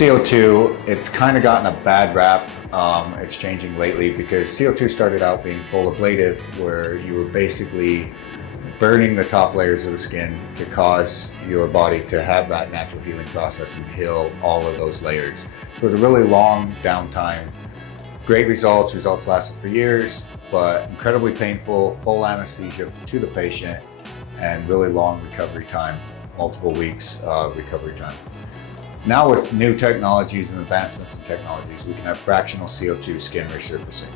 CO2, it's kind of gotten a bad rap. It's changing lately because CO2 started out being full ablative, where you were basically burning the top layers of the skin to cause your body to have that natural healing process and heal all of those layers. So it was a really long downtime. Great results lasted for years, but incredibly painful, full anesthesia to the patient, and really long recovery time, multiple weeks recovery time. Now with new technologies and advancements in technologies, we can have fractional CO2 skin resurfacing,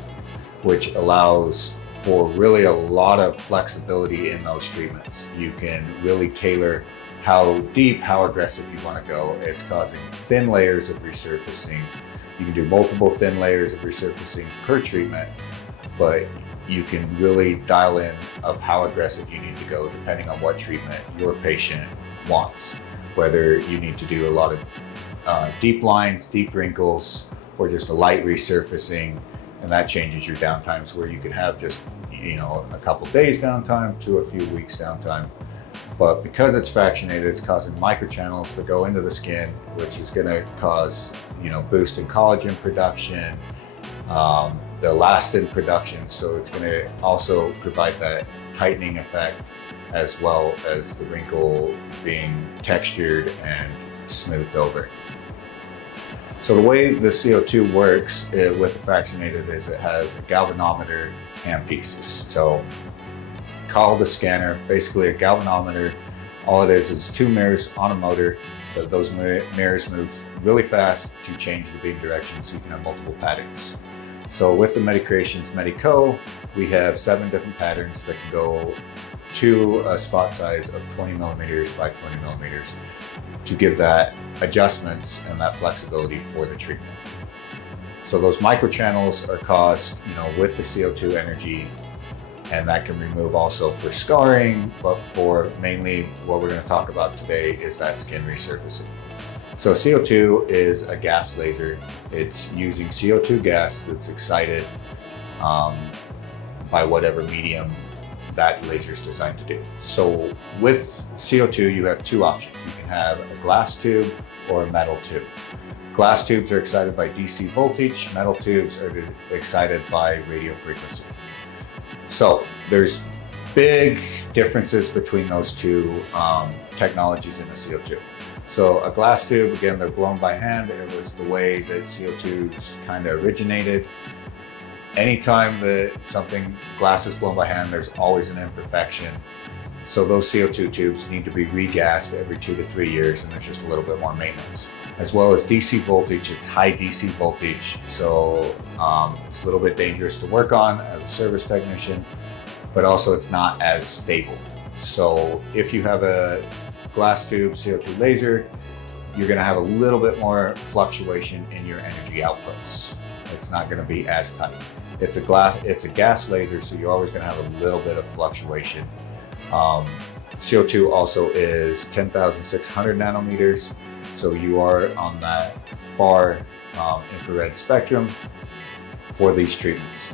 which allows for really a lot of flexibility in those treatments. You can really tailor how deep, how aggressive you want to go. It's causing thin layers of resurfacing. You can do multiple thin layers of resurfacing per treatment, but you can really dial in of how aggressive you need to go depending on what treatment your patient wants. Whether you need to do a lot of deep lines, deep wrinkles, or just a light resurfacing, and that changes your downtimes, where you can have just a couple days downtime to a few weeks downtime. But because it's fractionated, it's causing microchannels to go into the skin, which is going to cause boost in collagen production, the elastin production. So it's going to also provide that tightening effect, as well as the wrinkle being textured and smoothed over. So the way the CO2 works with the fractionated is it has a galvanometer handpieces. So called a scanner, basically a galvanometer. All it is two mirrors on a motor. Those mirrors move really fast to change the beam direction, so you can have multiple patterns. So with the Medicreations Medico, we have 7 different patterns that can go to a spot size of 20 millimeters by 20 millimeters to give that adjustments and that flexibility for the treatment. So those microchannels are caused with the CO2 energy, and that can remove also for scarring, but for mainly what we're going to talk about today is that skin resurfacing. So CO2 is a gas laser. It's using CO2 gas that's excited by whatever medium that laser is designed to do. So with CO2, you have 2 options. You can have a glass tube or a metal tube. Glass tubes are excited by DC voltage. Metal tubes are excited by radio frequency. So there's big differences between those 2 technologies in the CO2. So a glass tube, again, they're blown by hand. It was the way that CO2s kind of originated. Anytime that glass is blown by hand, there's always an imperfection. So those CO2 tubes need to be regassed every 2 to 3 years, and there's just a little bit more maintenance. As well as DC voltage, it's high DC voltage, so it's a little bit dangerous to work on as a service technician, but also it's not as stable. So if you have a glass tube CO2 laser, you're going to have a little bit more fluctuation in your energy outputs. It's not going to be as tight. It's a gas laser, so you're always going to have a little bit of fluctuation. CO2 also is 10,600 nanometers, so you are on that far infrared spectrum for these treatments.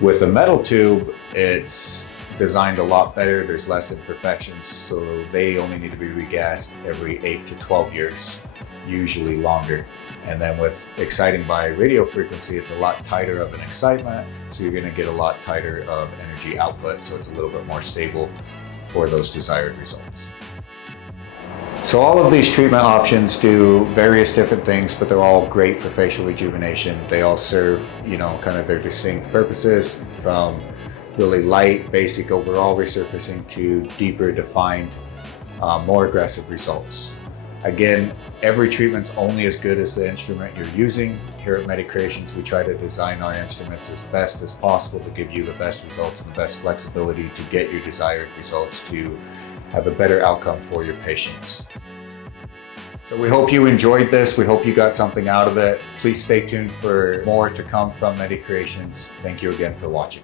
With a metal tube, it's designed a lot better. There's less imperfections, so they only need to be regassed every 8 to 12 years, usually longer. And then with exciting by radio frequency, it's a lot tighter of an excitement, so you're going to get a lot tighter of energy output, so it's a little bit more stable for those desired results. So all of these treatment options do various different things, but they're all great for facial rejuvenation. They all serve, kind of their distinct purposes, from really light, basic overall resurfacing to deeper defined, more aggressive results. Again, every treatment's only as good as the instrument you're using. Here at Medicreations, we try to design our instruments as best as possible to give you the best results and the best flexibility to get your desired results, to have a better outcome for your patients. So we hope you enjoyed this. We hope you got something out of it. Please stay tuned for more to come from Medicreations. Thank you again for watching.